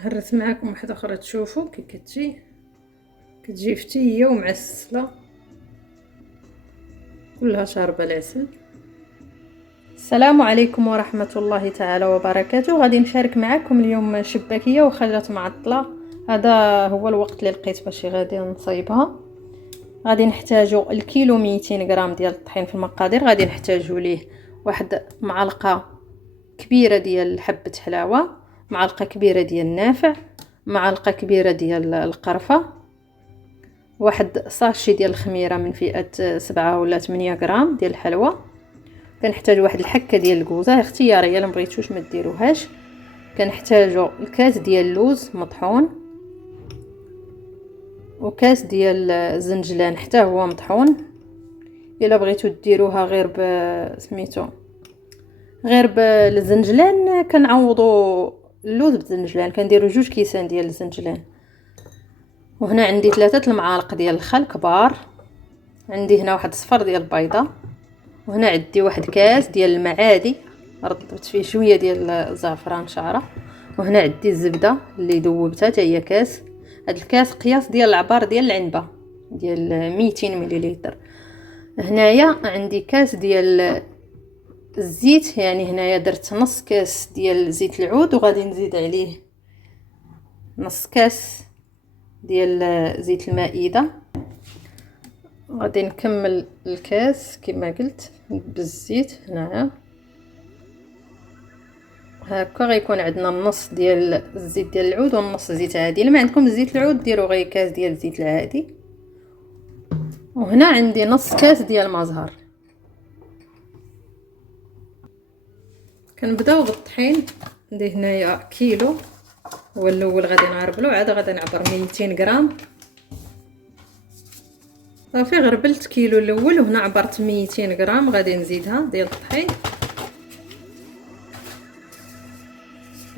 هرت معاكم واحده اخرى تشوفوا كي كتجي فتيه ومعسله، كلها شاربه العسل. السلام عليكم ورحمه الله تعالى وبركاته. غادي نشارك معكم اليوم شباكيه وخرجت معطله. هذا هو الوقت اللي لقيت باش غادي نصايبها. غادي نحتاجو الكيلو 200 غرام ديال الطحين. في المقادير غادي نحتاجو ليه واحد معلقه كبيره ديال حبه حلاوه، معلقه كبيره ديال النافع، معلقه كبيره ديال القرفه، واحد ساشي ديال الخميره من فئه 7 ولا 8 غرام ديال الحلوى. كنحتاج واحد الحكه ديال الكوزه اختياريه، الا مبغيتوش ما ديروهاش. كنحتاجو الكاس ديال اللوز مطحون، وكاس ديال الزنجلان حتى هو مطحون. الا بغيتو ديروها غير سميتو غير بالزنجلان كنعوضوا اللوز بالزنجلان، كنديروا 2 كيسان ديال الزنجلان. وهنا عندي 3 المعالق ديال الخل كبار، عندي هنا واحد صفر ديال البيضه، وهنا عندي واحد كاس ديال المعادي رطبت فيه شويه ديال الزعفران شعره، وهنا عندي الزبده اللي ذوبتها حتى هي كاس. هاد الكاس قياس ديال العبار ديال العنبه ديال 200 مليلتر. هنايا عندي كاس ديال الزيت، يعني هنايا درت نص كاس ديال زيت العود، وغادي نزيد عليه نص كاس ديال زيت المائده. غادي نكمل الكاس كما قلت بالزيت. هنايا هكا غيكون عندنا النص ديال الزيت ديال العود والنص زيت عادي. الا ما عندكم زيت العود ديروا غير كاس ديال الزيت العادي. وهنا عندي نص كاس ديال المزهر. كنبداو بالطحين. عندي هنايا كيلو، هو الاول غادي نعربلو، عاد غادي نعبر 200 غرام. صافي غربلت كيلو الاول، وهنا عبرت 200 غرام غادي نزيدها ديال الطحين،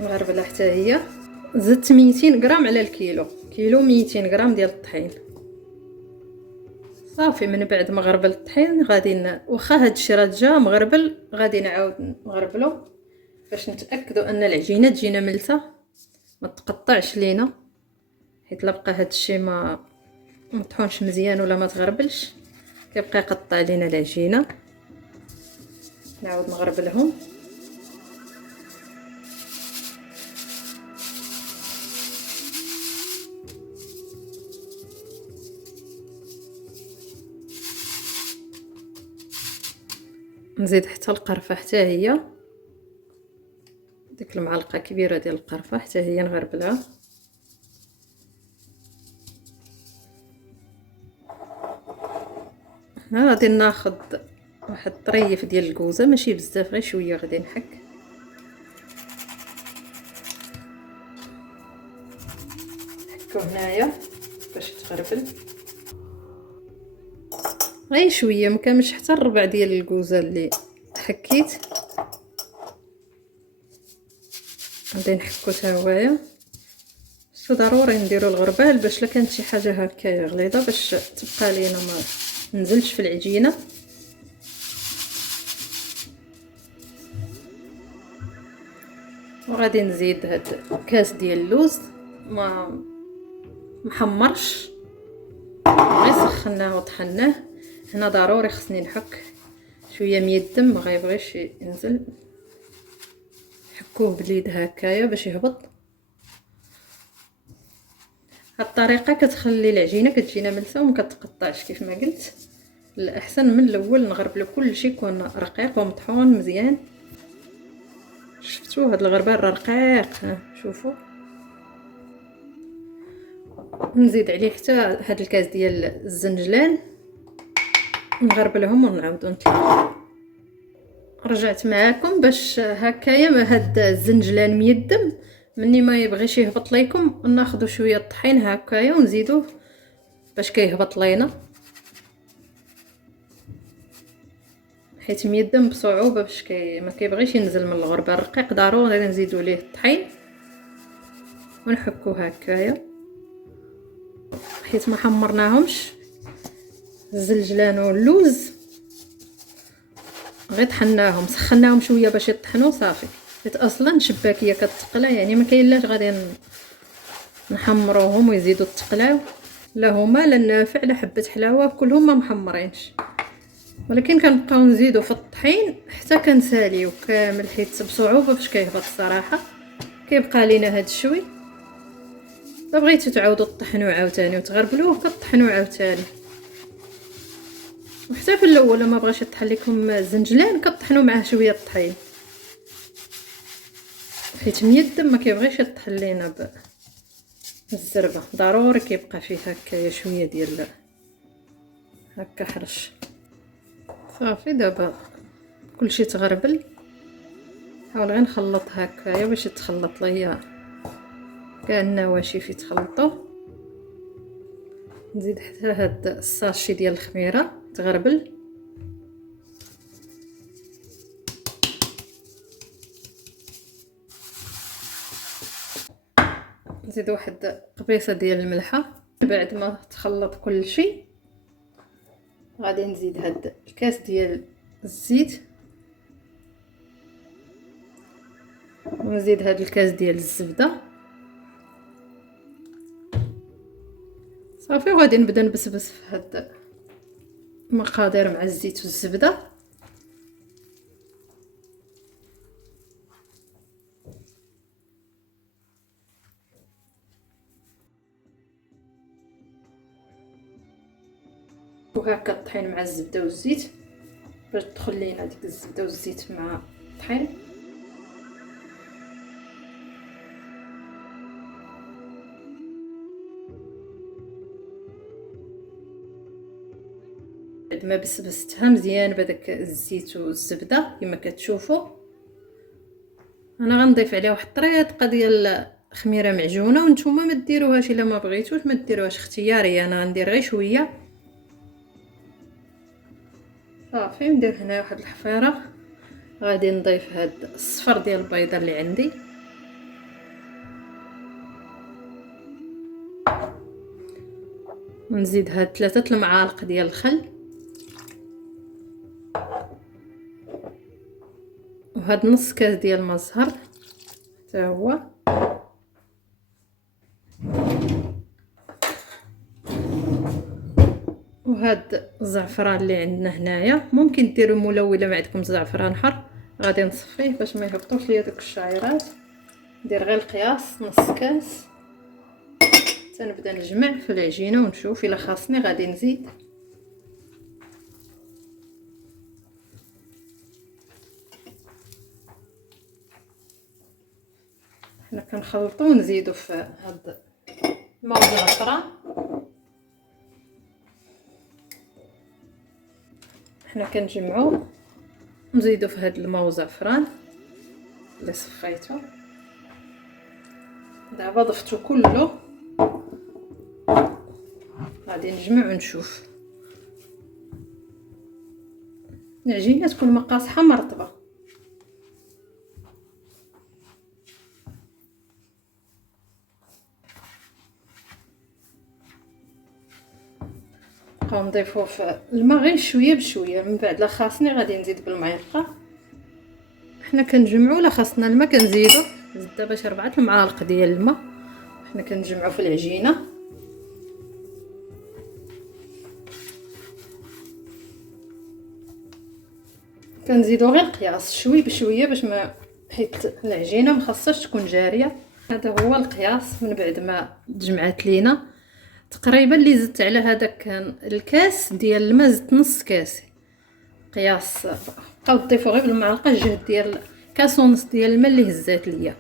نغربلها حتى هي. زدت 200 غرام على الكيلو، كيلو 200 غرام ديال الطحين. صافي من بعد ما غربلت الطحين غادي واخا هاد الشيء راه جا مغربل، غادي نعاود نغربلو باش نتاكدوا ان العجينه تجينا ملسه ما تقطعش لينا، حيت لا بقى هاد الشيء ما مطحونش مزيان ولا ما تغربلش كيبقى يقطع لينا العجينه. نعاود نغربلهم. نزيد حتى القرفه حتى هي، ديك المعلقه كبيره ديال القرفه حتى هي نغربلها. هنا غادي ناخذ واحد طريف ديال الكوزه، ماشي بزاف غير شويه غادي نحك. نحكو هنايا باش تغربل غير شويه، مكاملش حتى الربع ديال الكوزه اللي حكيت. غادي نحكو حتى هوايا. شو ضروري نديرو الغربال باش لا كانت شي حاجه هكايا غليظه باش تبقى لينا ما نزلش في العجينه. وغادي نزيد هاد كاس ديال اللوز ما محمرش، غير سخناه وطحناه. هنا ضروري خصني نحك شويه ميدم، ما غيبغيش ينزل. حكوه باليد هكايا باش يهبط. هاد الطريقه كتخلي العجينه كتجينا ملسه وما كتقطعش كيف ما قلت. الاحسن من الاول نغربلو كلشي يكون رقيق ومطحون مزيان. شفتوا هاد الغربال راه رقيق، شوفوا. نزيد عليه حتى هاد الكاس ديال الزنجلان، نغربلهم ونعاودو نتلاقاو. رجعت معاكم باش هكايا هاد الزنجلان ميدم. مني ما يبغيش يهبط ليكم ناخذ شويه الطحين هكايا ونزيدوه باش كيهبط لينا، حيت ميدم بصعوبه باش ما كيبغيش ينزل من الغربه الرقيق. ضروري نزيدوا ليه الطحين ونحكوه هكايا، حيت ما حمرناهمش الزنجلان واللوز، غير طحناهم سخناهم شويه باش يطحنوا صافي. حيت اصلا شباكيه كتقلى، يعني ما كاين لاش غادي نحمروهم ويزيدوا التقلاو، لا هما لا النافع لا حبه حلاوه كلهم ما محمرينش، ولكن كنبقاو نزيدو في الطحين حتى كنساليو كامل، حيت بصعوبه باش كيهبط الصراحه. كيبقى لينا هاد الشوي. الا بغيتو تعاودوا طحنوه عاوتاني وتغربلوه كطحنوه عاوتاني، وحتى في الاول ما بغاش يطحن لكم الزنجلان كطحنوا معاه شويه الطحين، حيت ميدم ما كيبغيش يطحن لينا بالزربه، ضروري كيبقى فيه هكايا شويه ديال هكا حرش. صافي دابا كلشي تغربل، حاول غير نخلط هكايا باش يتخلط ليا كاع النواشف يتخلطوا. نزيد حتى هاد الساشي ديال الخميره تغربل، نزيد واحد قبيصه ديال الملحه. بعد ما تخلط كل شيء غادي نزيد هاد الكاس ديال الزيت، ونزيد هاد الكاس ديال الزبده. صافي وغادي نبدا نبسبس في هاد المقادير مع الزيت والزبده. وهكا الطحين مع الزبده والزيت باش تدخل لينا ديك الزبده والزيت مع الطحين. بعد ما بسبستها مزيان بداك الزيت والزبده كما كتشوفوا، انا غنضيف عليها واحد الطريقه ديال خميره معجونه، وانتم ما ديروهاش الا ما بغيتوش ما ديروهاش، اختياري. انا غندير غير شويه. صافي ندير هنا واحد الحفيره، غادي نضيف هاد الصفر ديال البيضه اللي عندي، ونزيد هاد 3 المعالق ديال الخل، وهاد نص كاس ديال المزهر حتى هو، وهاد الزعفران اللي عندنا هنايا. ممكن ديروا ملون الا ما عندكم زعفران حر. غادي نصفيه باش ما يهبطوش ليا دوك الشعيرات. ندير غير القياس نص كاس. تنبدا نجمع في العجينه ونشوف الا خاصني غادي نزيد. حنا كنخلطو ونزيدو في هاد الماء والزعفران. حنا كنجمعو نزيدو في هاد الماء والزعفران اللي صفيتو. دابا ضفتو كله، غادي نجمع ونشوف. العجينه تكون مقاصحه مرطبه. نبقاو نضيفو في الماء غير شويه بشويه، من بعد لا خاصني غادي نزيد بالمعلقه. حنا كنجمعو لا خاصنا الماء كنزيدو. زدت دابا شي 4 المعالق ديال الماء. حنا كنجمعو في العجينه. كنزيدو غير القياس شوي بشويه باش ما، حيت العجينه ما خاصهاش تكون جاريه. هذا هو القياس. من بعد ما تجمعات لينا تقريبا اللي زدت على هذاك الكاس ديال الماء، زدت نص كاس قياس. بقاو تضيفوا غير بالمعلقه الجهد ديال كاس ونص ديال الماء اللي هزات ليا.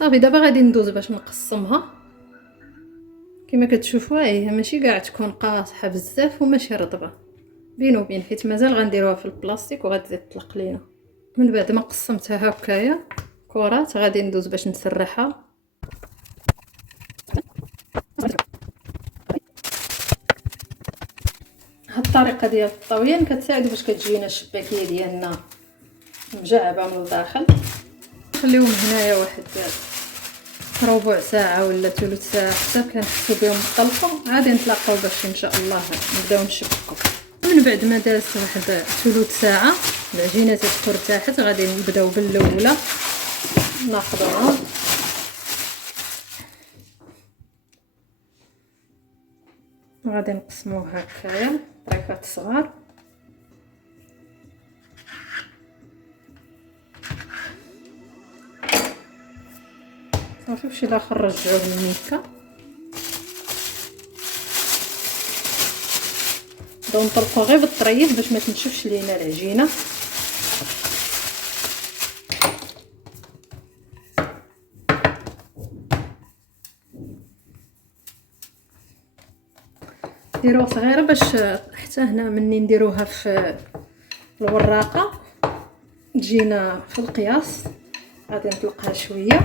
صافي دابا غادي ندوز باش نقسمها. كما كتشوفوا هي ماشي كاع تكون قاصحه بزاف وماشي رطبه، بين وبين، حيت مازال غنديروها في البلاستيك وغتزيد تطلق لينا. من بعد ما قسمتها هكايا كرات غادي ندوز باش نسرحها. هاد الطريقه ديال الطويان كتساعد باش كتجينا الشباكيه ديالنا مجعبه من الداخل. نخليوهم هنايا واحد ربع ساعه ولا ثلث ساعه حتى كنحسوا بهم طلقوا. غادي نتلاقاو باش ان شاء الله نبداو نشبكوا. من بعد ما دازت واحد ثلث ساعه العجينه تكون ارتاحت، غادي نبداو بالاولى ناخذوها. غادي نقسموه هكايا طريفات صغار. صافي فشي الاخر رجعوه للميكا. نبداو نطلقو غير بالطريف باش ما تنشفش لينا العجينه. ديروها صغيره باش حتى هنا مني نديروها في الوراقه تجينا في القياس. غادي نطلقها شويه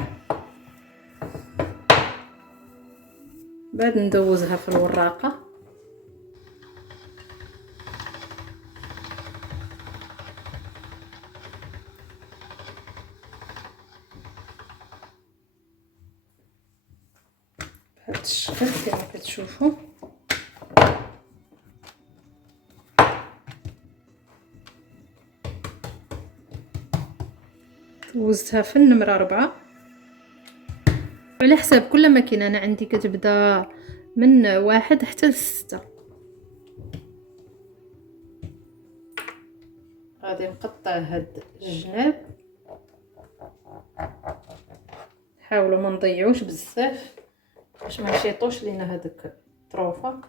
بعد ندوزها في الوراقه. بهذا الشكل كما كتشوفوا. دوزتها في النمره 4 على حساب كل ماكينه. انا عندي كتبدا من 1 حتى ل6. غادي نقطع هاد الجناب. حاولوا ما نضيعوش بزاف باش ما نشيطوش لينا هذيك الطروفه.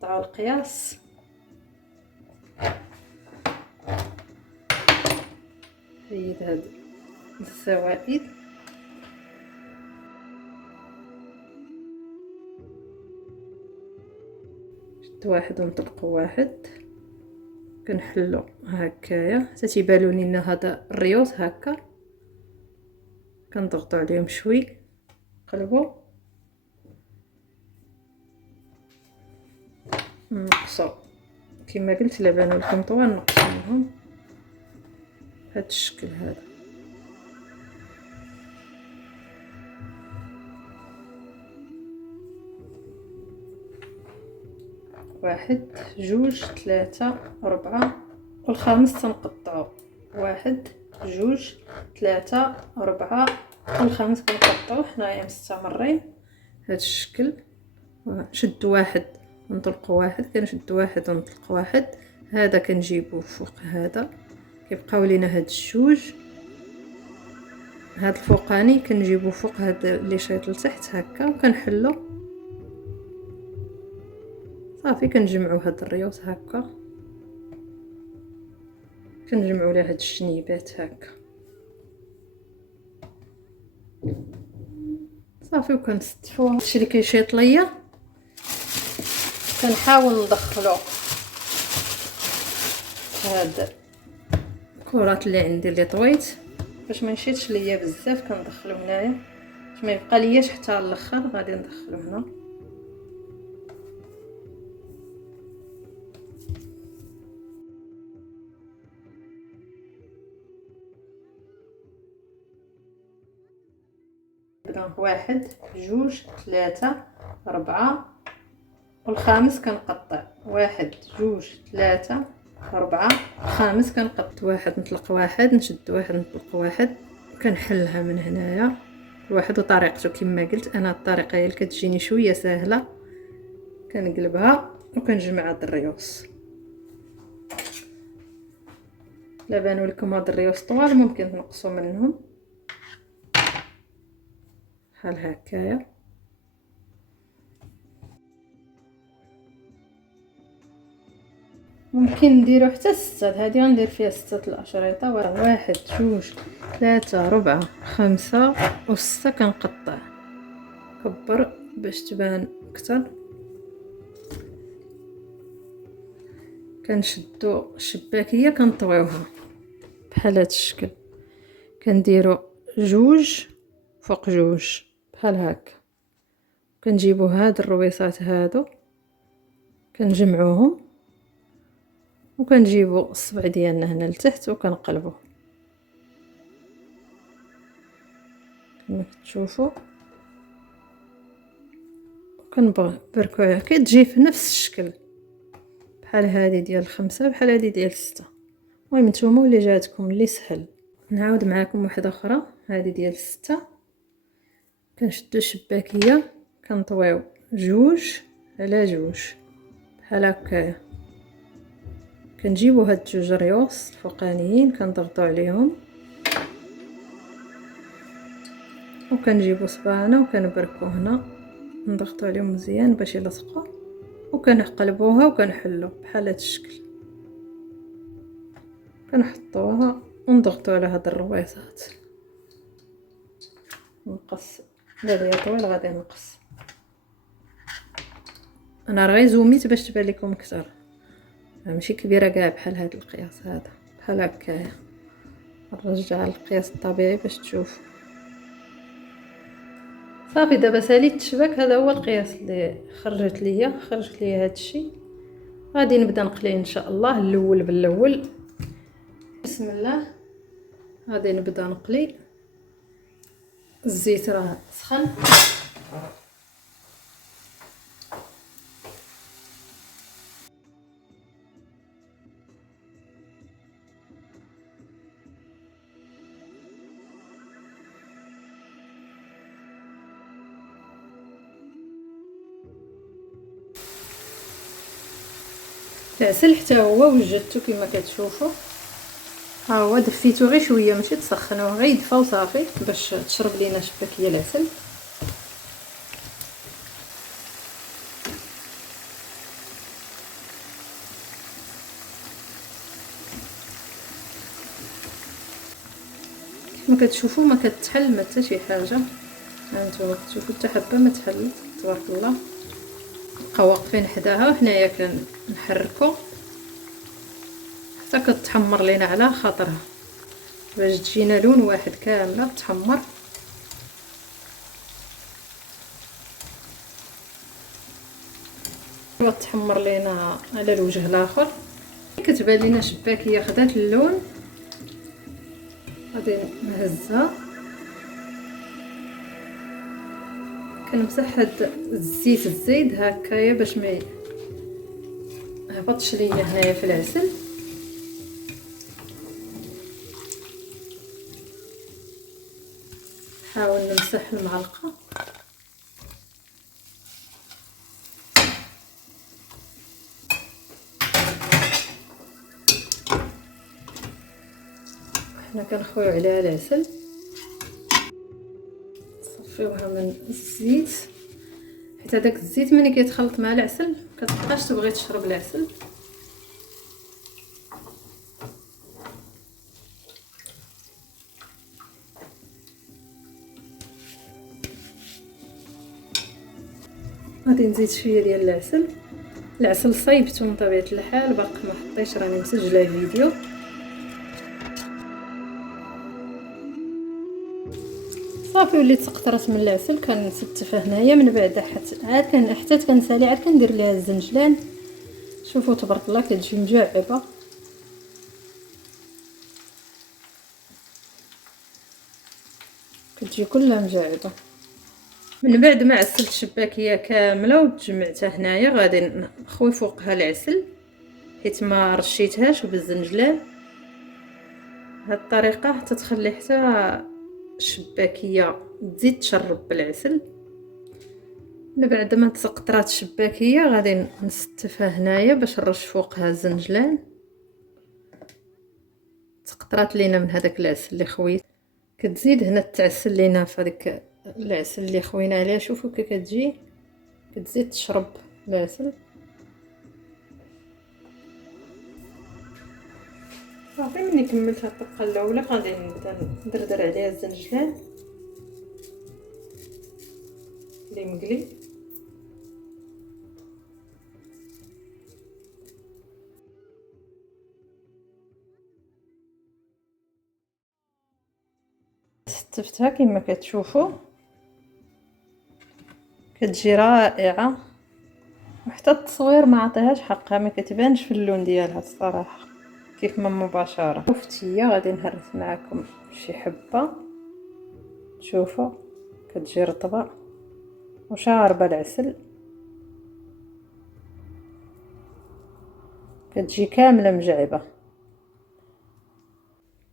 قطعوا القياس. هيد هاد الزوائد. شد واحد ونطلقوا واحد. كنحلو هكايا حتى تيبانو لينا هذا الريوس هكا. كنضغطوا عليهم شوي قلبوا نقصوا كما قلت. الا بانوا لكم طوال نقصوا منهم بهذا الشكل هذا. واحد جوج ثلاثة 4 والخامس تنقطعو. 1 2 3 4 والخامس كنقطعوه حنايا 6 مرين هذا الشكل. نشد واحد ونطلق واحد. كنشد واحد ونطلق واحد. هذا كنجيبو فوق هذا. كيبقاو لينا هاد الجوج. هاد الفوقاني كنجيبو فوق هاد اللي شايط لتحت هكا وكنحلو صافي. كنجمعوا هاد الريوس هكا. كنجمعوا ليه هاد الشنيبات هكا صافي وكنستفوها. هادشي اللي كيشيط ليا كنحاول ندخلو هاد الكرات اللي عندي اللي طويت باش ما نشيطش ليا بزاف. كندخلو هنايا باش ما يبقى لياش حتى الاخر. غادي ندخلو هنا. نبدا 1 2 3 4 والخامس كنقطع. 1 2 3 4 الخامس كنقطع. واحد نطلق واحد. نشد واحد نطلق واحد. كنحلها من هنايا كل واحد وطريقته. كما قلت انا الطريقه هي اللي كتجيني شويه سهله. كنقلبها وكنجمع هاد الريوس. لا بانوا لكم هاد الريوس طوال ممكن تنقصوا منهم بحال هكايا. ممكن نديرو حتى 6. هذه غندير فيها 6 الاشرطه. 1 2 3 4 5 و6 كنقطع. كبر باش تبان اكثر. كنشدو الشباكيه كنطويوها بحال هذا الشكل. كنديرو جوج فوق جوج بحال هكا. كنجيبو هاد الرويصات هادو كنجمعوهم وكنجيبو الصبع ديالنا هنا لتحت وكنقلبوه كما كتشوفوا. كنبركوها كتجي في نفس الشكل بحال هذه ديال 5 بحال هذه ديال 6. المهم نتوما واللي جاتكم اللي سهل. نعاود معكم واحده اخرى. هذه ديال 6 كنشدو الشباكيه كنطويو جوج على جوج بحال هكايا. كنجيبو هاد جوج ريوس الفوقانيين كنضغطو عليهم وكنجيبو صباعنا وكنبركو هنا، نضغطو عليهم مزيان باش يلصقوا، وكنقلبوها وكنحلو بحال هاد الشكل. كنحطوها ونضغطو على هاد الرويصات. نقص هذا طويل غادي نقص. انا راه غير زوميت باش تبان لكم اكثر، ماشي كبيره كاع بحال هاد القياس هذا، بحال هكايا. نرجع للقياس الطبيعي باش تشوفوا. صافي دابا ساليت الشباك، هذا هو القياس اللي خرجت لي هذا الشيء. غادي نبدا نقلي ان شاء الله الاول بالاول. بسم الله. غادي نبدا نقلي. الزيت راه سخن. العسل حتى هو وجدته كما كتشوفوا، ها هو دفيتو غير شويه ماشي تسخنوه، غير يدفى وصافي باش تشرب لينا شباكيه العسل. كما كتشوفوا ما كتحل ما حتى شي حاجه. هانتوما كتشوفوا حتى حبه ما تحلت تبارك الله. نبقاو واقفين حداها وحنايا كنحركو حتى كتحمر لينا على خاطرها، باش تجينا لون واحد كامله تحمر. تحمر لينا على الوجه الاخر. كتبان لينا شباكيه خدات اللون. غادي نهزها، كنمسح هاد الزيت الزايد هكايا باش ما يهبطش ليا هنايا في العسل. نحاول نمسح المعلقه. حنا كنخويو عليها العسل، نصفيوها من الزيت، حيت هذاك الزيت ملي كيتخلط مع العسل كتبقاش تبغي تشرب العسل. غادي نزيد شويه ديال العسل صايبته من طبيعه الحال، باقي ما حطيتش راني مسجله فيديو. صافي وليت تقطرات من العسل كنستفها هنايا. من بعد حتى كنسالي عاد كندير ليها الزنجلان. شوفوا تبارك الله كتجي مجعبه، كتجي كلها مجعبه. من بعد ما عسلت الشباكيه كامله وتجمعتها هنايا غادي نخوي فوقها العسل حيت ما رشيتهاش بالزنجلان. بهذه الطريقه حتى تخلي حتى الشباكيه تزيد تشرب بالعسل. من بعد ما تقطرات الشباكيه غادي نستفها هنايا باش نرش فوقها الزنجلان. تقطرات لينا من هذاك العسل اللي خويت، كتزيد هنا تعسل لينا في هذاك العسل اللي خوينا عليه. شوفوا كي كتجي كتزيد تشرب العسل. صافي ملي كملت هاد الطبقه الاولى غادي نبدا ندردر عليها الزنجلان اللي مقلي. ستفتها كما كتشوفوا كتجي رائعه، وحتى التصوير ما عطيهاش حقها، ما كتبانش في اللون ديالها الصراحه كيف ما مباشره. شفتي غادي نهرس معكم شي حبه. شوفوا كتجي رطبه وشاربه العسل، كتجي كامله مجعبه.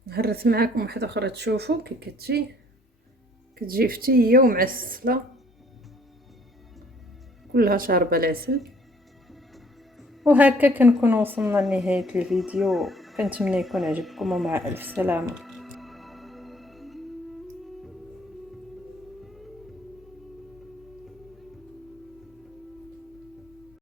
نهرس معكم واحده اخرى تشوفوا كي كتجي فتيه ومعسله. كلها شاربة العسل. وهكا كنكون وصلنا لنهاية الفيديو، كنتمنى يكون عجبكم ومع ألف سلامة.